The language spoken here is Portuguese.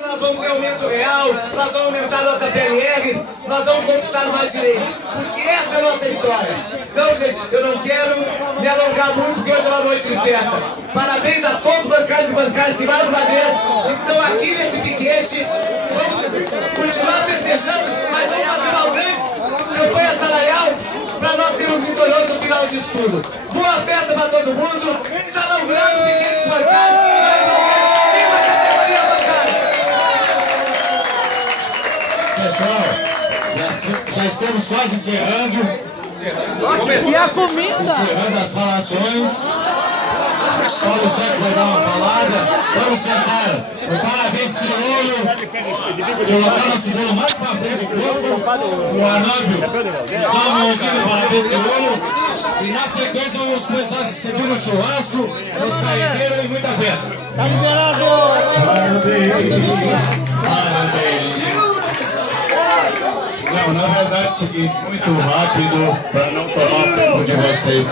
Nós vamos ter aumento real, nós vamos aumentar a nossa PLR, nós vamos conquistar mais direitos, porque essa é a nossa história. Então, gente, eu não quero me alongar muito, porque hoje é uma noite de festa. Parabéns a todos os bancários e bancárias que mais uma vez estão aqui nesse piquete. Vamos continuar festejando, mas vamos fazer uma grande campanha salarial para nós sermos vitoriosos no final disso tudo. Boa festa para todo mundo, está inaugurando o piquete bancários. Viva a categoria bancária! Pessoal, já estamos quase encerrando. E a comida? Encerrando as falações. Paulo Franco vai dar uma falada. Vamos cantar o Parabéns Crioulo. Colocar nosso bolo mais pra frente do corpo. O Arnaldo dá uma mãozinha do Parabéns Crioulo. E na sequência vamos começar a servir um churrasco, os carreteiros e muita festa. Tá liberado! Parabéns! Não, na verdade é o seguinte, muito rápido, para não tomar o tempo de vocês.